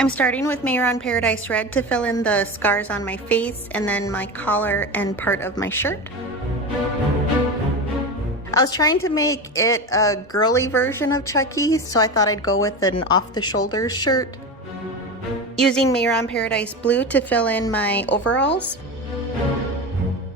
I'm starting with Mehron Paradise Red to fill in the scars on my face and then my collar and part of my shirt. I was trying to make it a girly version of Chucky, so I thought I'd go with an off-the-shoulders shirt. Using Mehron Paradise Blue to fill in my overalls.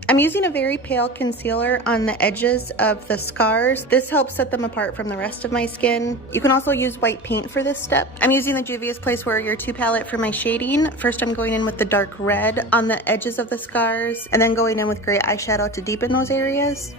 I'm using a very pale concealer on the edges of the scars. This helps set them apart from the rest of my skin. You can also use white paint for this step. I'm using the Juvia's Place Warrior 2 palette for my shading. First I'm going in with the dark red on the edges of the scars, and then going in with gray eyeshadow to deepen those areas.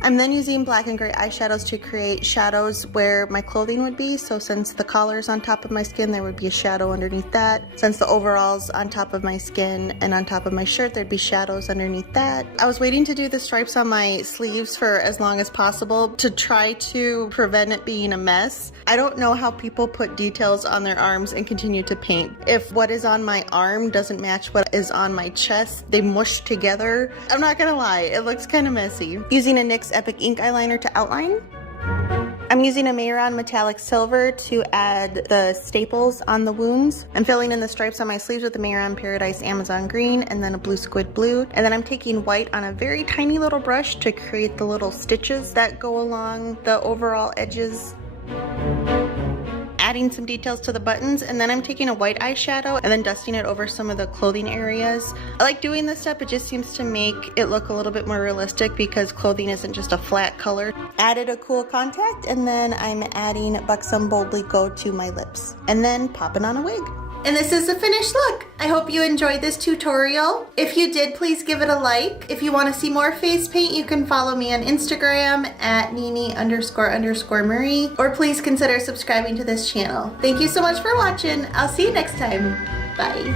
I'm then using black and gray eyeshadows to create shadows where my clothing would be. So since the collar's on top of my skin, there would be a shadow underneath that. Since the overall's on top of my skin and on top of my shirt, there'd be shadows underneath that. I was waiting to do the stripes on my sleeves for as long as possible to try to prevent it being a mess. I don't know how people put details on their arms and continue to paint. If what is on my arm doesn't match what is on my chest, they mush together. I'm not gonna lie, it looks kind of messy. Using a NYX Epic Ink eyeliner to outline. I'm using a Mehron Metallic Silver to add the staples on the wounds. I'm filling in the stripes on my sleeves with the Mehron Paradise Amazon Green and then a blue Squid Blue. And then I'm taking white on a very tiny little brush to create the little stitches that go along the overall edges. Adding some details to the buttons, and then I'm taking a white eyeshadow and then dusting it over some of the clothing areas. I like doing this step, it just seems to make it look a little bit more realistic because clothing isn't just a flat color. Added a cool contact, and then I'm adding Buxom Boldly Go to my lips, and then popping on a wig. And this is the finished look. I hope you enjoyed this tutorial. If you did, please give it a like. If you want to see more face paint, you can follow me on Instagram at Nini__Marie, or please consider subscribing to this channel. Thank you so much for watching. I'll see you next time. Bye.